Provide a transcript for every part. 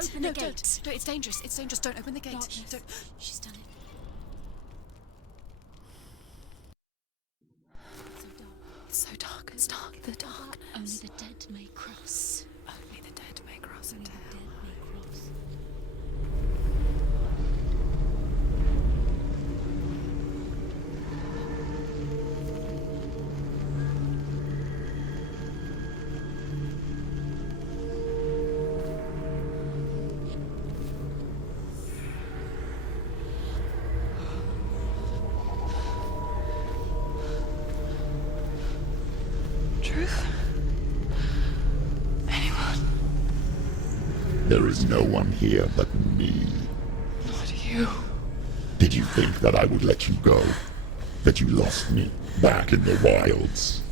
open the gate. No, it's dangerous. It's dangerous. Don't open the gate. Don't. She's done it. It's so dark. It's dark. The dark. Only the dead may cross. Only the dead may cross Only into the hell. dead may cross. Truth? Anyone? There is no one here but me. Not you. Did you think that I would let you go? That you lost me back in the wilds?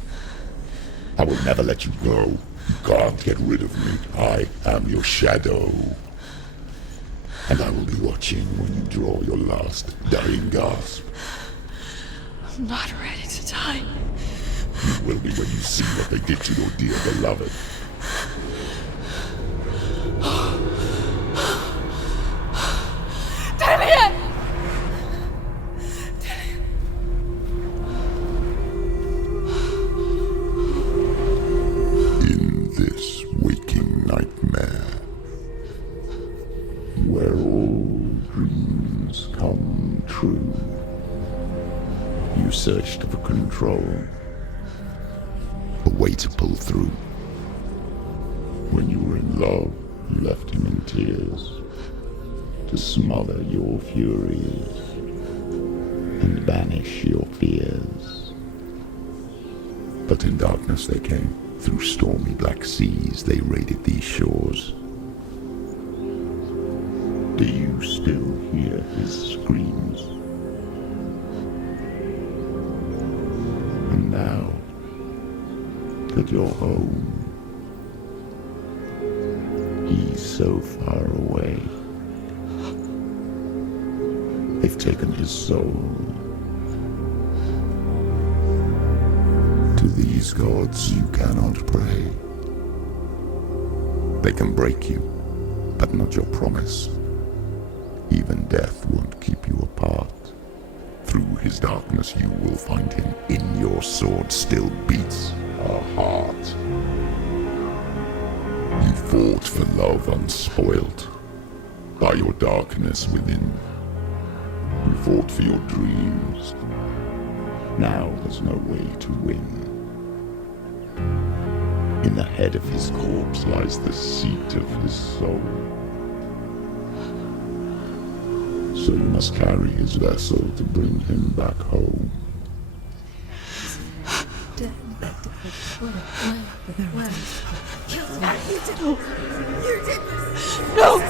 I will never let you go. You can't get rid of me. I am your shadow. And I will be watching when you draw your last dying gasp. I'm not ready to die. You will be when you see what they did to your dear beloved. Damien! In this waking nightmare, where all dreams come true, you searched for control, a way to pull through. When you were in love, you left him in tears, to smother your furies and banish your fears. But in darkness they came, through stormy black seas they raided these shores. Do you still hear his screams? And now that you're home, he's so far away. They've taken his soul. To these gods you cannot pray. They can break you, but not your promise. Even death won't keep you apart. Through his darkness you will find him. In your sword still beats a heart. You fought for love unspoilt by your darkness within. You fought for your dreams. Now there's no way to win. In the head of his corpse lies the seat of his soul. So you must carry his vessel to bring him back home. You did this! No!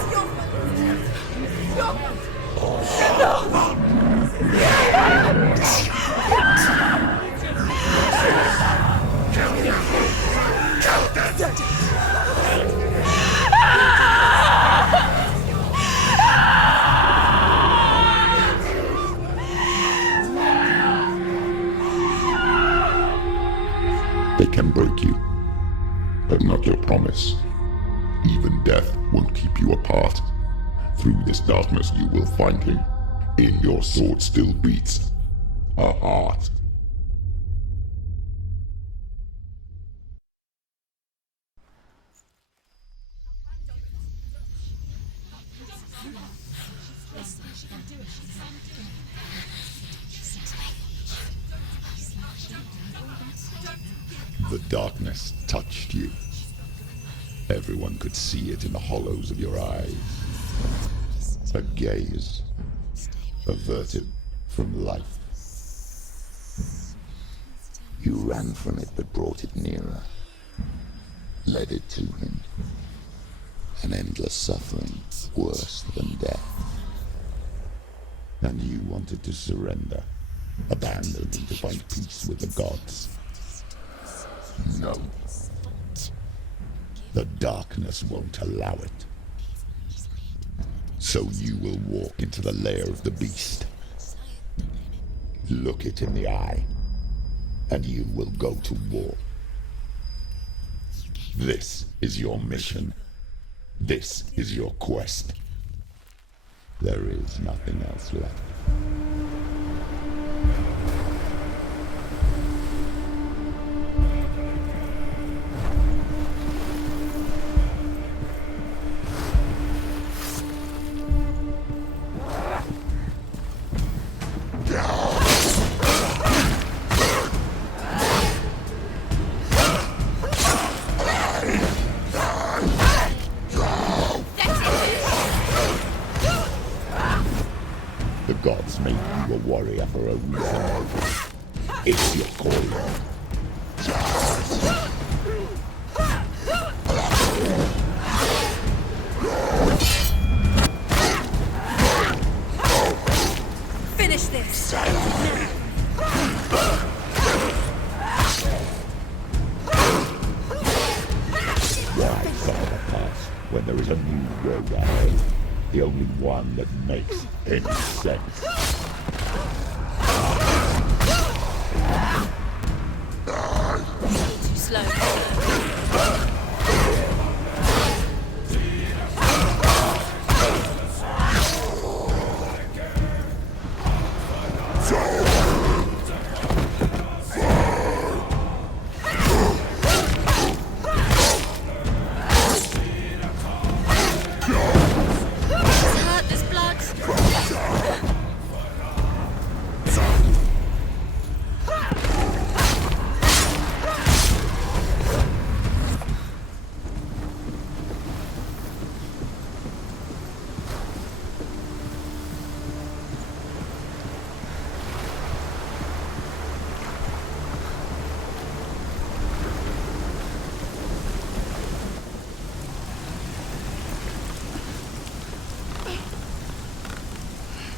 They can break you, but not your promise. Even death won't keep you apart. Through this darkness you will find him. In your sword still beats a heart. The darkness touched you. Everyone could see it in the hollows of your eyes. A gaze averted from life. You ran from it but brought it nearer. Led it to him. An endless suffering, worse than death. And you wanted to surrender, abandon and to find peace with the gods. No. The darkness won't allow it. So you will walk into the lair of the beast. Look it in the eye, and you will go to war. This is your mission. This is your quest. There is nothing else left. The gods made you a warrior for a reason. It's your calling. Finish this! Why suffer the past when there is a new road ahead? The only one that makes any sense. Too slow.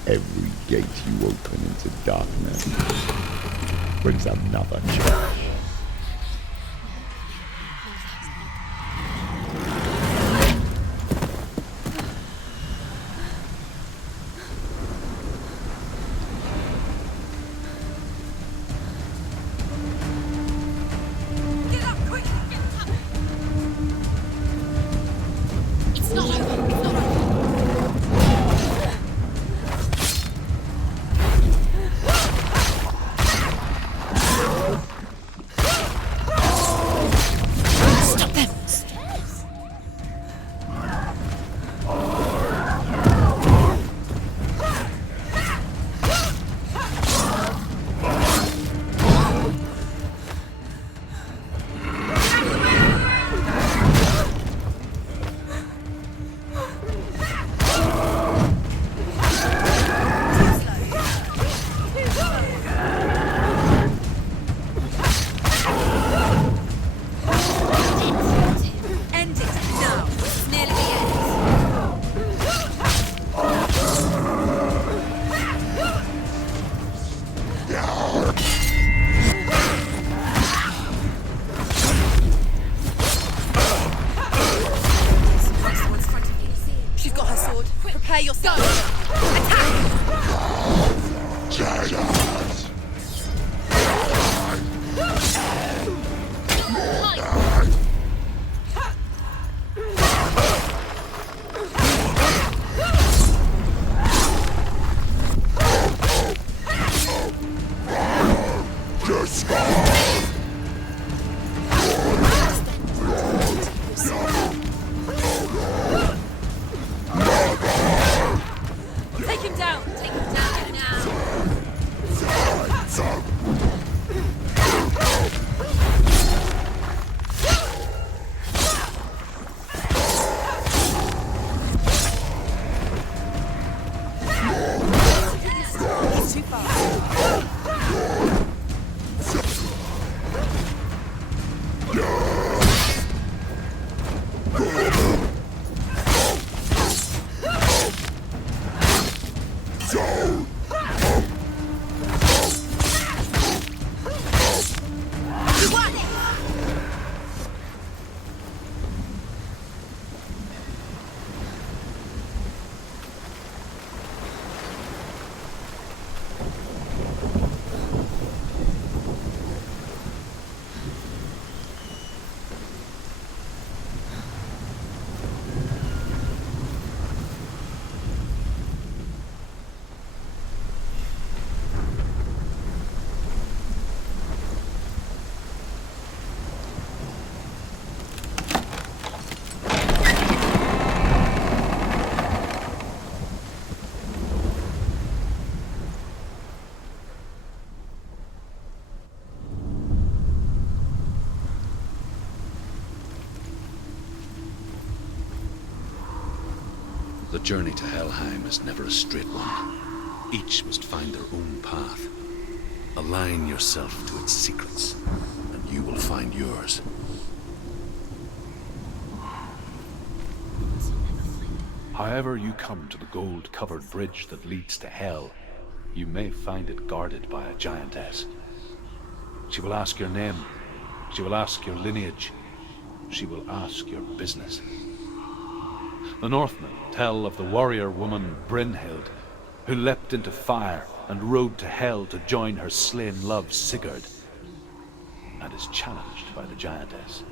Every gate you open into darkness brings another challenge. It's not over. It's not over. Stop them! End it now. It's nearly the end. Someone's front of you. She's got her sword. Prepare yourself. Attack! Take him down! Take him down now! It's too far. You won! The journey to Helheim is never a straight one. Each must find their own path. Align yourself to its secrets, and you will find yours. However you come to the gold-covered bridge that leads to Hell, you may find it guarded by a giantess. She will ask your name. She will ask your lineage. She will ask your business. The Northmen tell of the warrior woman Brynhild, who leapt into fire and rode to Hell to join her slain love Sigurd, and is challenged by the giantess.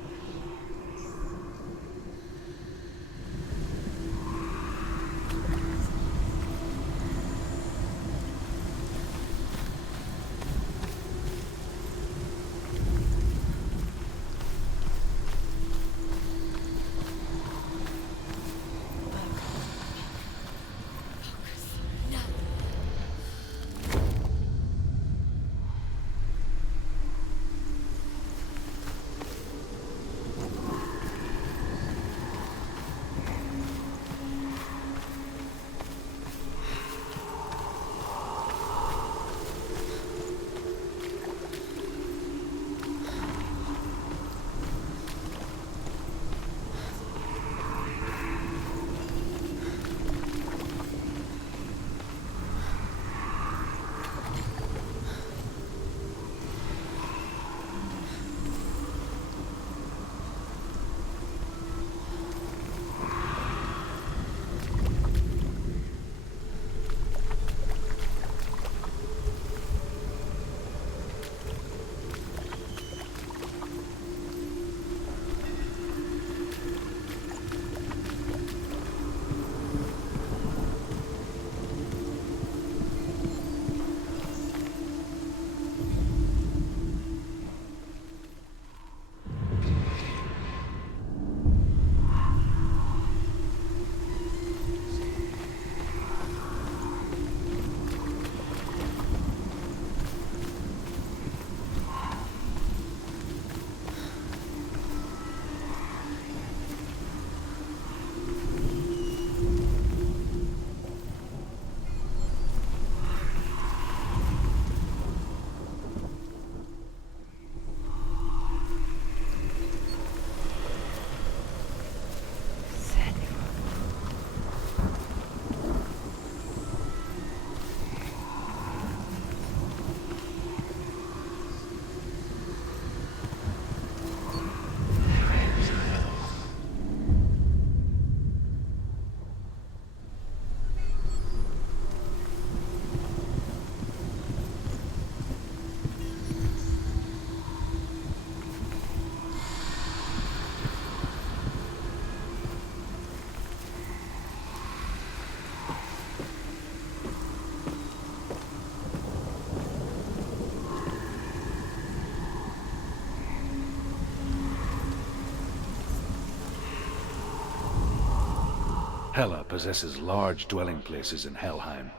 Hela possesses large dwelling places in Helheim.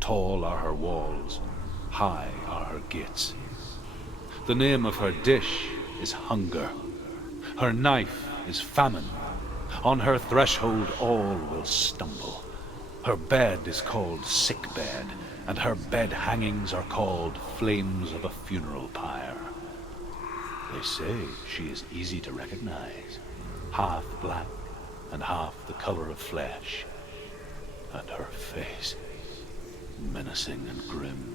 Tall are her walls, high are her gates. The name of her dish is hunger. Her knife is famine. On her threshold all will stumble. Her bed is called sick bed, and her bed hangings are called flames of a funeral pyre. They say she is easy to recognize, half black and half the color of flesh, and her face menacing and grim.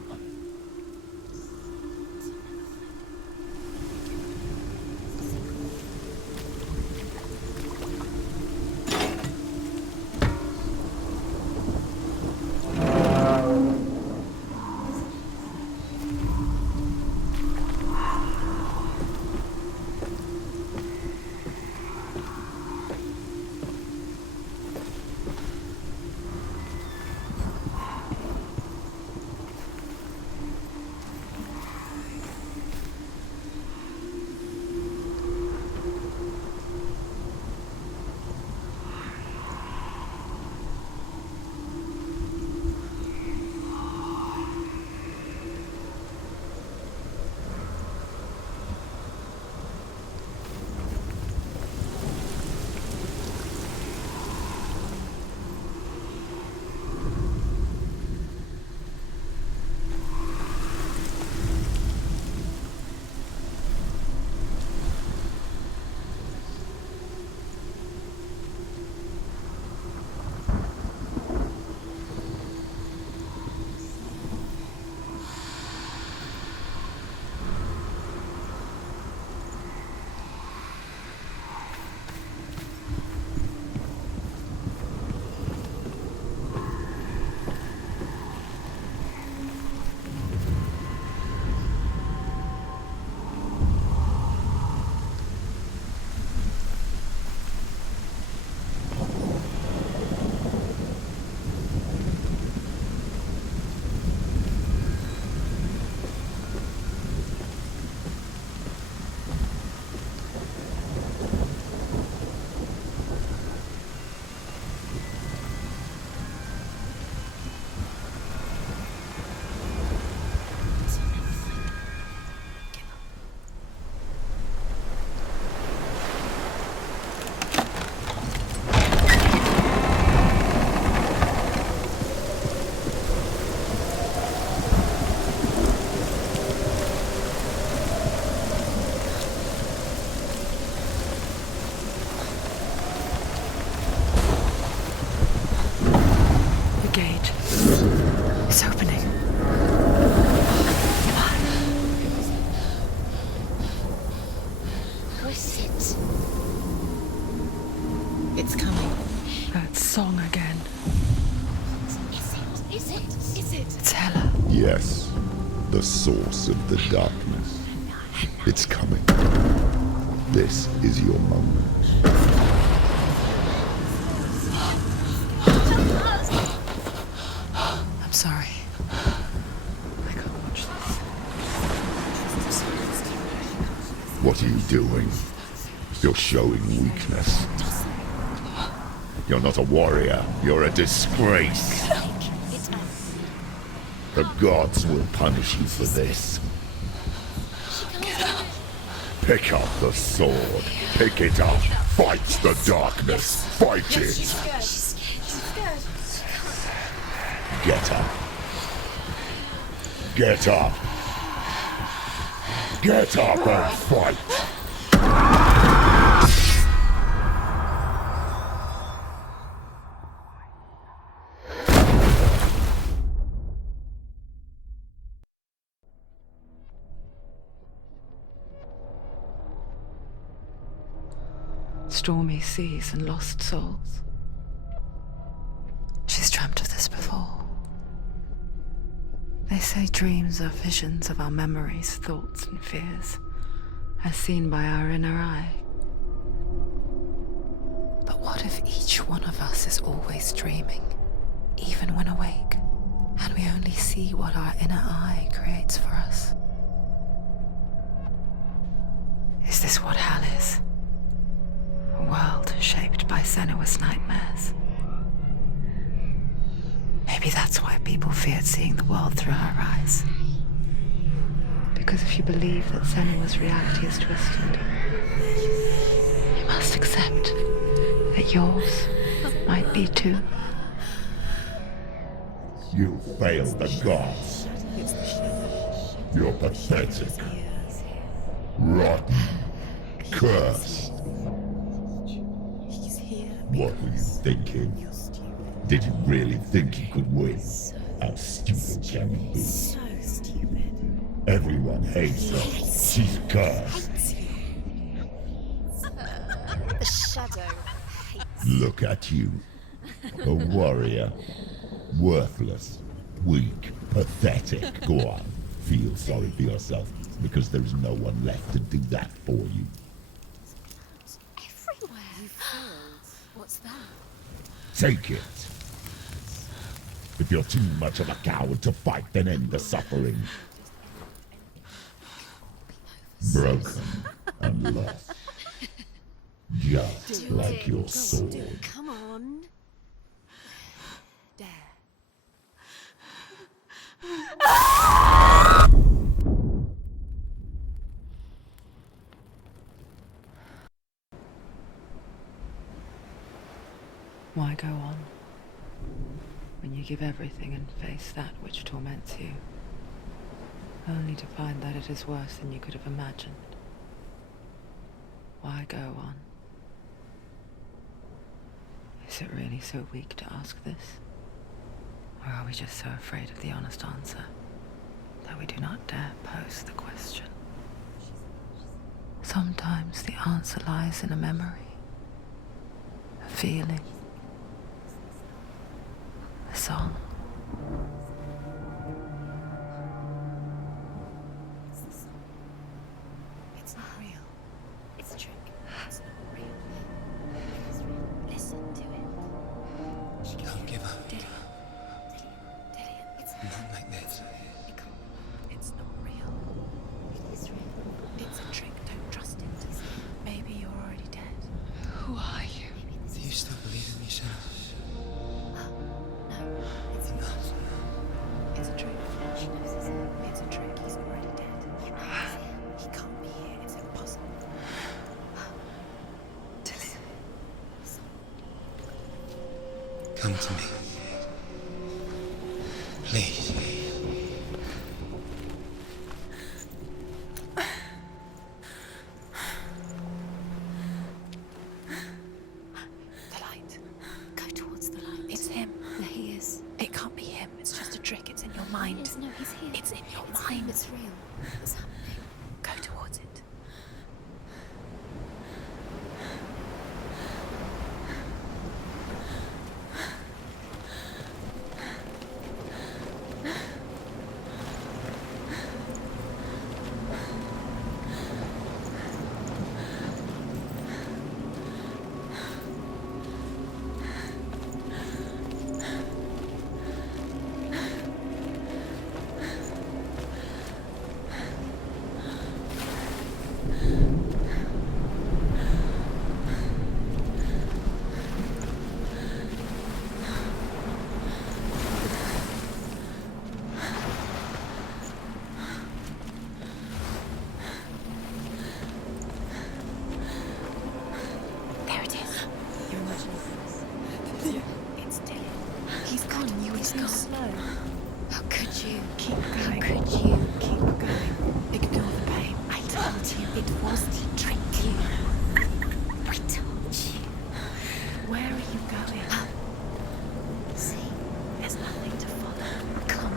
It's coming. That song again. Is it? It's Hela. Yes, the source of the darkness. It's coming. This is your moment. I'm sorry. I can't watch this. What are you doing? You're showing weakness. You're not a warrior. You're a disgrace. The gods will punish you for this. Pick up the sword. Pick it up. Fight the darkness. Fight it. She's scared. Get up. Get up. Get up and fight. Stormy seas and lost souls. She's dreamt of this before. They say dreams are visions of our memories, thoughts and fears, as seen by our inner eye. But what if each one of us is always dreaming, even when awake, and we only see what our inner eye creates for us? Is this what hell is? A world shaped by Senua's nightmares. Maybe that's why people feared seeing the world through her eyes. Because if you believe that Senua's reality is twisted, you must accept that yours might be too. You failed the gods. You're pathetic. Rotten. Cursed. What were you thinking? Did you really think you could win? How stupid can you be? So stupid. Everyone hates her. She's cursed. The shadow hates. Look at you. A warrior. Worthless. Weak. Pathetic. Go on. Feel sorry for yourself, because there's no one left to do that for you. Everywhere. You failed. What's that? Take it. If you're too much of a coward to fight, then end the suffering. Broken and lost. Just like your sword. Come on. Dare. Why go on when you give everything and face that which torments you, only to find that it is worse than you could have imagined? Why go on? Is it really so weak to ask this? Or are we just so afraid of the honest answer that we do not dare pose the question? Sometimes the answer lies in a memory, a feeling, a song. It's not real. It's a trick. It's not real. It's real. Listen to it. She Don't give up. Did it. It's Not like this. it can't. It's not real. It is real. It's a trick. Don't trust it. Maybe you're already dead. Who are you? Do you still believe in me, Senua? No, it's No. It's a trick. She knows it's a trick. He's already dead. You know he's here. He can't be here. It's impossible. Come to me. Please. The light. Go towards the light. It's him. There he is. It can't be him. It's just a trick. It's in your mind. No, he's here. It's in your mind. It's real. What's happening? Go towards it. going. See, there's nothing to follow. Come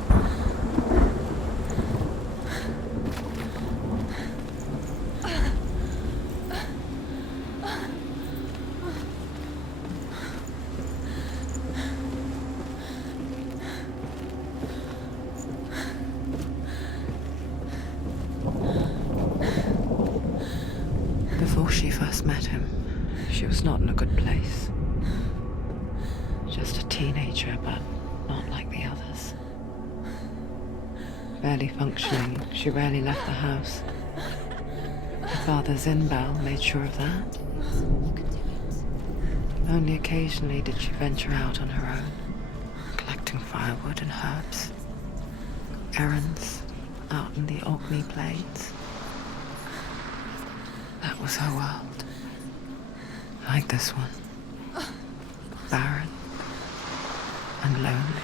Before she first met him, she was not in a good place. Just a teenager, but not like the others. Barely functioning, she rarely left the house. Her father's in-bell made sure of that. Only occasionally did she venture out on her own, collecting firewood and herbs. Errands out in the Orkney Plains. That was her world. Like this one. Barren and lonely.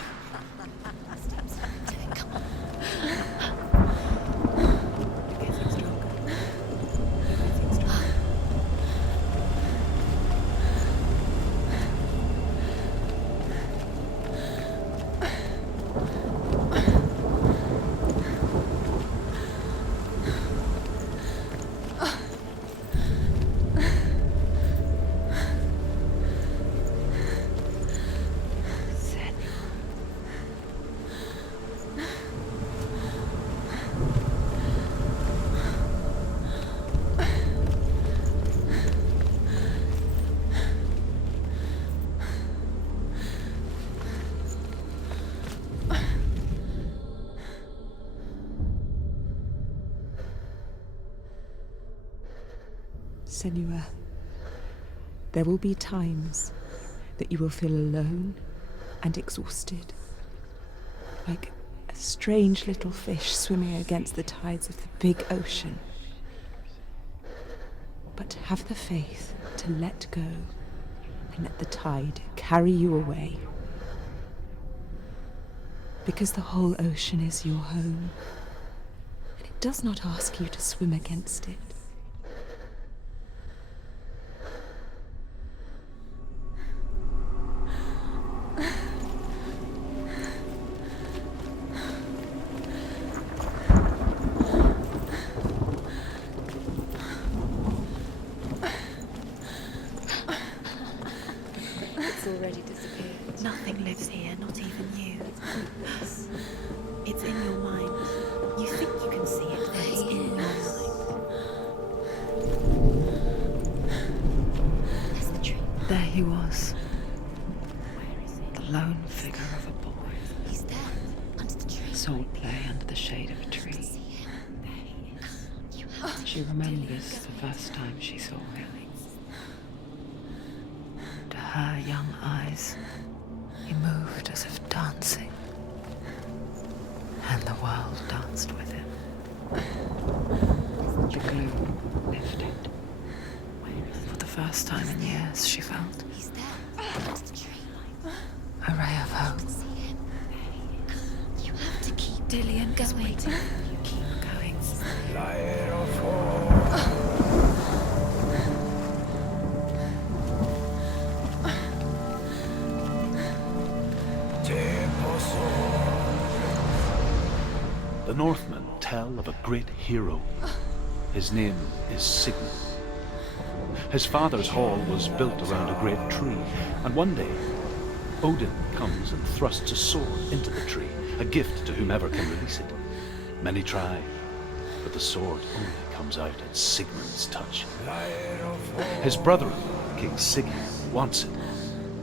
Senua, there will be times that you will feel alone and exhausted, like a strange little fish swimming against the tides of the big ocean. But have the faith to let go and let the tide carry you away. Because the whole ocean is your home, and it does not ask you to swim against it. already disappeared. Nothing lives here, not even you. It's in your mind. You think you can see it, but it's in your mind. There's the tree. There he was, Where is it? the lone figure of a boy. He's there, under the tree. Soul play under the shade of a tree. See him. There he is. You have She remembers the first time she saw him. To her young eyes, he moved as if dancing, and the world danced with him. The gloom lifted. For the first time in years, she felt He's there, under the tree. a ray of hope. See him. There he is. You have to keep Dillian going. Waiting. You keep going. The Northmen tell of a great hero. His name is Sigmund. His father's hall was built around a great tree, and one day, Odin comes and thrusts a sword into the tree, a gift to whomever can release it. Many try, but the sword only comes out at Sigmund's touch. His brother, King Siggeir, wants it,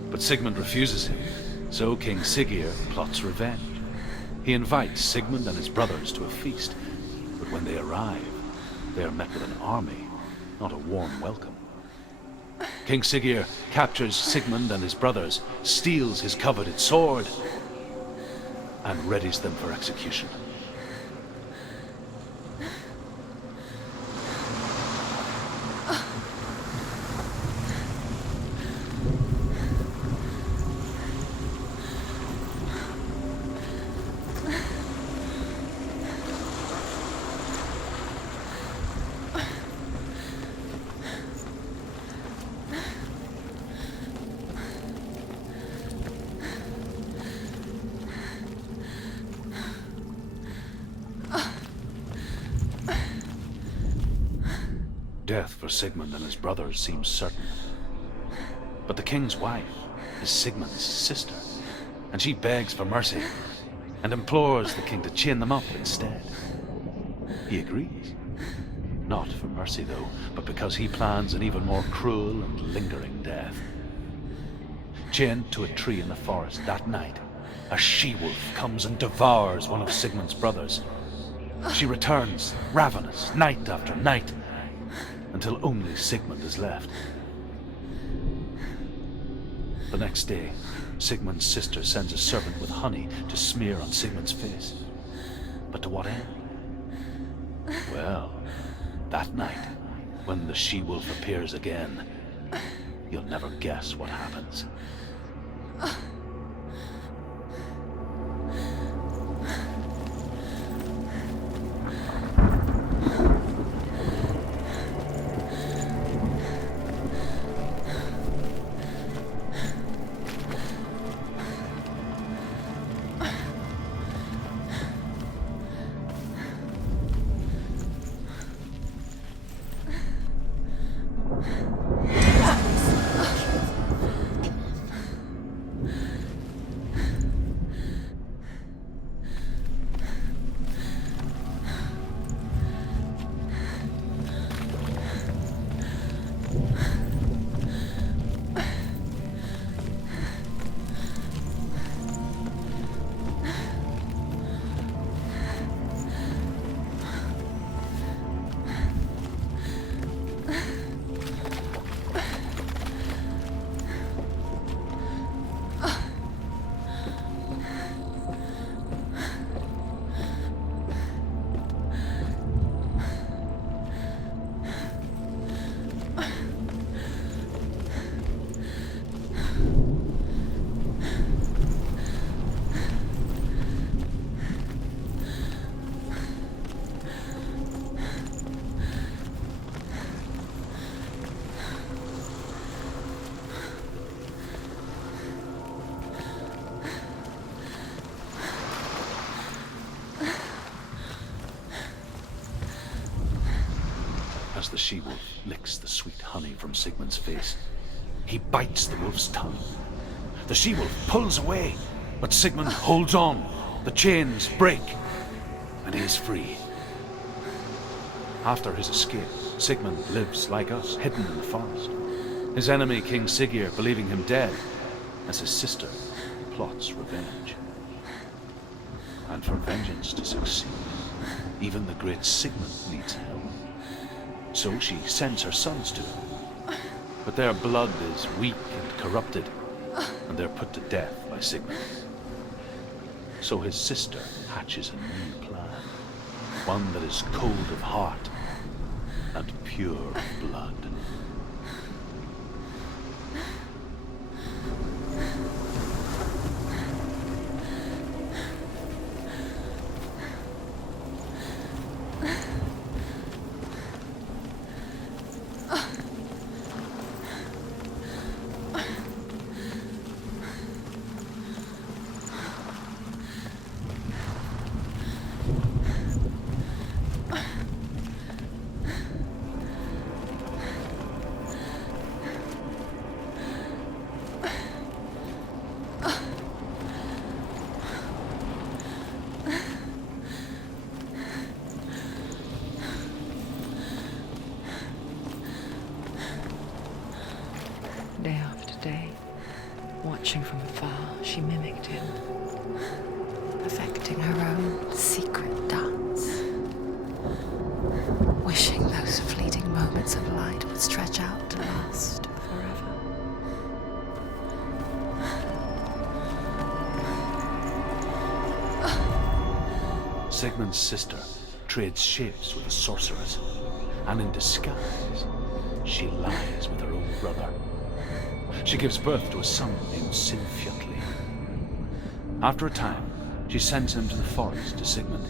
but Sigmund refuses him, so King Siggeir plots revenge. He invites Sigmund and his brothers to a feast, but when they arrive, they are met with an army, not a warm welcome. King Siggeir captures Sigmund and his brothers, steals his coveted sword, and readies them for execution. Death for Sigmund and his brothers seems certain. But the king's wife is Sigmund's sister, and she begs for mercy and implores the king to chain them up instead. He agrees. Not for mercy, though, but because he plans an even more cruel and lingering death. Chained to a tree in the forest that night, a she-wolf comes and devours one of Sigmund's brothers. She returns, ravenous, night after night, until only Sigmund is left. The next day, Sigmund's sister sends a servant with honey to smear on Sigmund's face. But to what end? Well, that night, when the she-wolf appears again, you'll never guess what happens. As the she-wolf licks the sweet honey from Sigmund's face, he bites the wolf's tongue. The she-wolf pulls away, but Sigmund holds on. The chains break, and he is free. After his escape, Sigmund lives like us, hidden in the forest. His enemy, King Siggeir, believing him dead, as his sister plots revenge. And for vengeance to succeed, even the great Sigmund needs help. So she sends her sons to him. But their blood is weak and corrupted, and they're put to death by Sigmund. So his sister hatches a new plan, one that is cold of heart and pure of blood. Day after day, watching from afar, she mimicked him, perfecting her own secret dance, wishing those fleeting moments of light would stretch out to last forever. Sigmund's sister trades shapes with a sorceress, and in disguise, she lies with her own brother. She gives birth to a son named Sinfjotli. After a time, she sends him to the forest to Sigmund.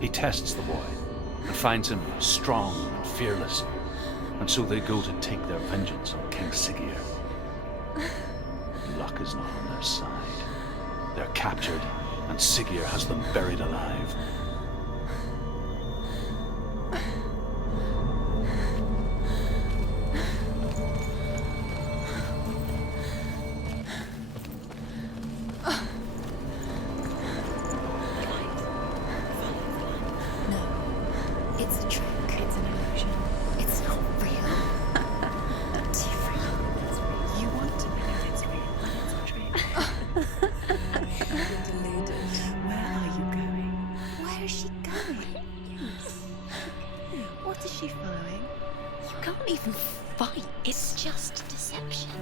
He tests the boy and finds him strong and fearless, and so they go to take their vengeance on King Siggeir. Luck is not on their side. They're captured, and Siggeir has them buried alive.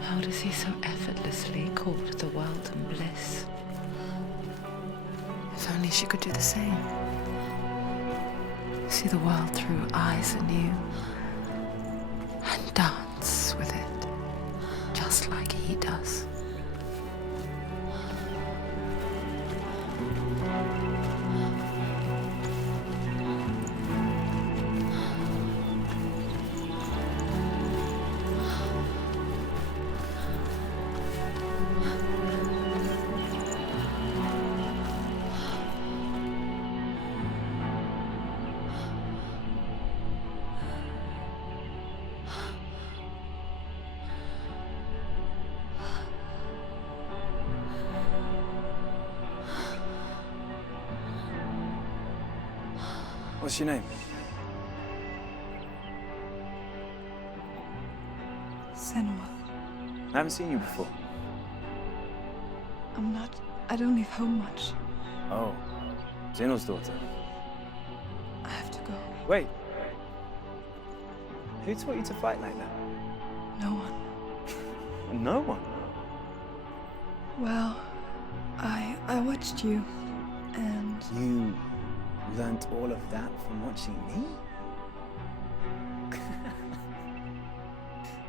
How does he so effortlessly court the world and bliss? If only she could do the same. See the world through eyes anew and dance with it, just like he does. What's your name? Senua. I haven't seen you before. I don't leave home much. Oh, Zenua's daughter. I have to go. Wait. Who taught you to fight like that? No one. No one? Well, I watched you, and You learnt all of that from watching me?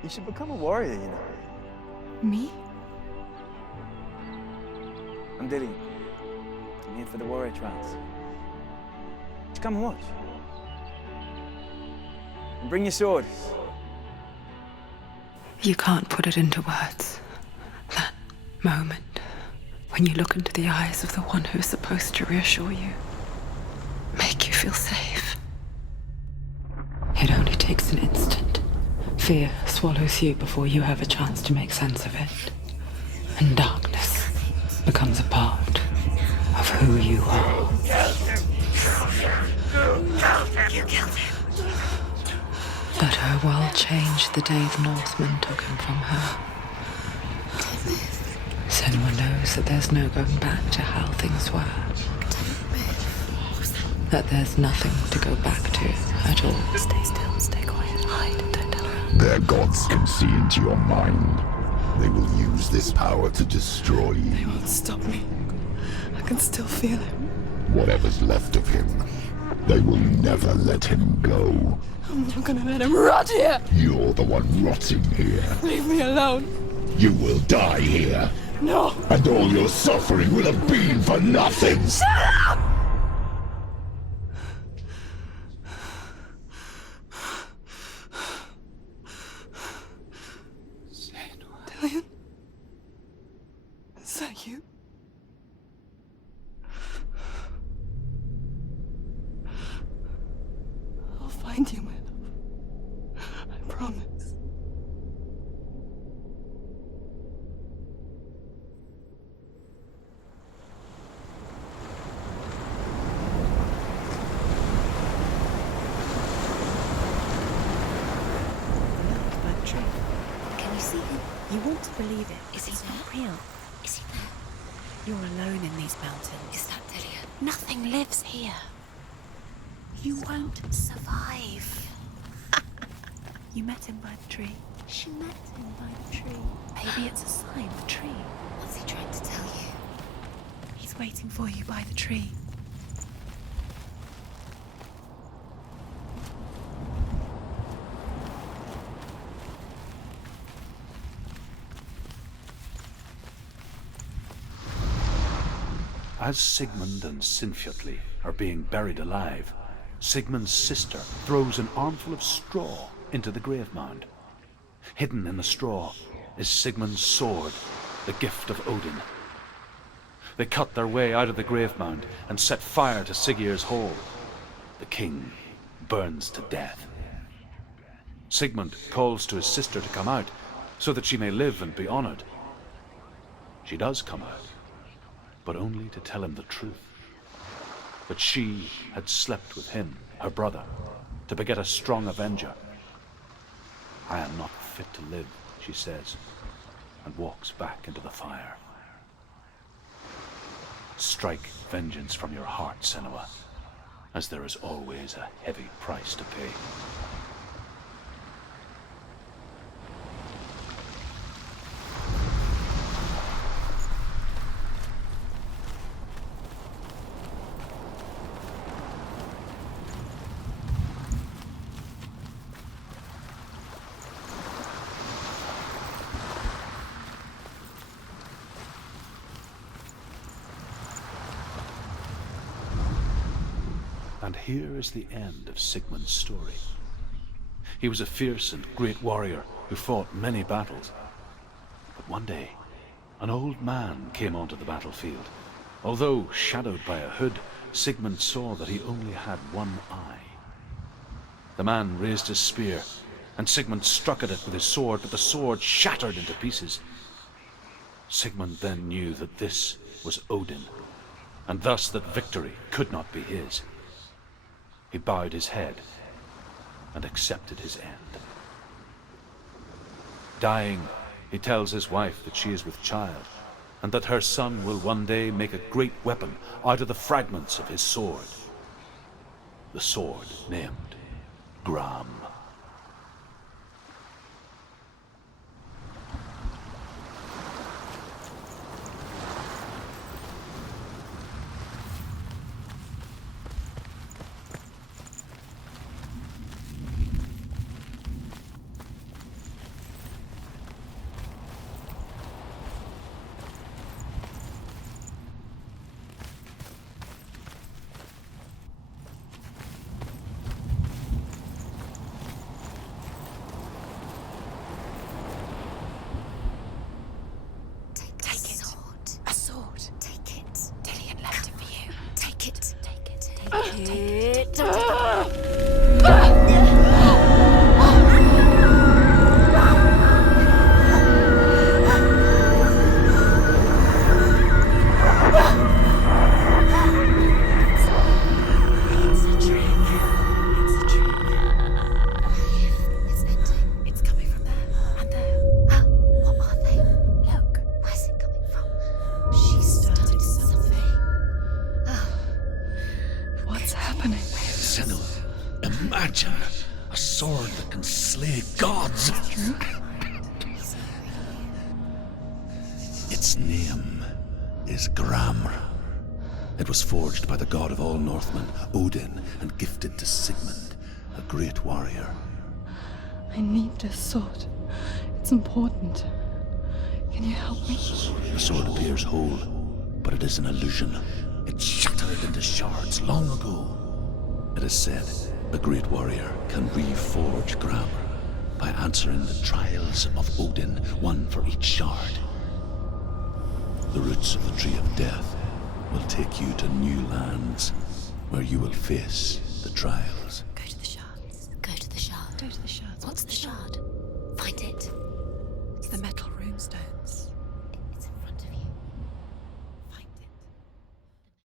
You should become a warrior, you know. me? I'm Dilly. I'm here for the warrior trials. Would you come and watch? And bring your sword. You can't put it into words. That moment when you look into the eyes of the one who is supposed to reassure you, make you feel safe. It only takes an instant. Fear swallows you before you have a chance to make sense of it. And darkness becomes a part of who you are. You killed him. Let her world change the day the Northmen took him from her. Senua knows that there's no going back to how things were. That there's nothing to go back to at all. Stay still, stay quiet, hide, don't tell her. Their gods can see into your mind. They will use this power to destroy you. They won't stop me. I can still feel him. Whatever's left of him, they will never let him go. I'm not gonna let him rot here. You're the one rotting here. Leave me alone. You will die here. No. And all your suffering will have been for nothing. Shut up! Dillion? Is that you? I'll find you, my love. I promise. Can you see him? You want to believe it. Is he not real? Is he there? You're alone in these mountains. Is that Dillion? Nothing lives here. You won't survive. You met him by the tree. She met him by the tree. Maybe it's a sign, the tree. What's he trying to tell you? He's waiting for you by the tree. As Sigmund and Sinfjotli are being buried alive, Sigmund's sister throws an armful of straw into the grave mound. Hidden in the straw is Sigmund's sword, the gift of Odin. They cut their way out of the grave mound and set fire to Siggeir's hall. The king burns to death. Sigmund calls to his sister to come out so that she may live and be honored. She does come out, but only to tell him the truth. That she had slept with him, her brother, to beget a strong avenger. I am not fit to live, she says, and walks back into the fire. Strike vengeance from your heart, Senua, as there is always a heavy price to pay. And here is the end of Sigmund's story. He was a fierce and great warrior who fought many battles. But one day, an old man came onto the battlefield. Although shadowed by a hood, Sigmund saw that he only had one eye. The man raised his spear, and Sigmund struck at it with his sword, but the sword shattered into pieces. Sigmund then knew that this was Odin, and thus that victory could not be his. He bowed his head and accepted his end. Dying, he tells his wife that she is with child, and that her son will one day make a great weapon out of the fragments of his sword. The sword named Growe. Imagine a sword that can slay gods. Its name is Growe. It was forged by the god of all Northmen, Odin, and gifted to Sigmund, a great warrior. I need this sword. It's important. Can you help me? The sword appears whole, but it is an illusion. It shattered into shards long ago. It is said a great warrior can reforge Growe by answering the trials of Odin, one for each shard. The roots of the Tree of Death will take you to new lands where you will face the trials. Go to the shards. Go to the shard. Go to the shards. What's the shard? Find it. It's the metal runestones.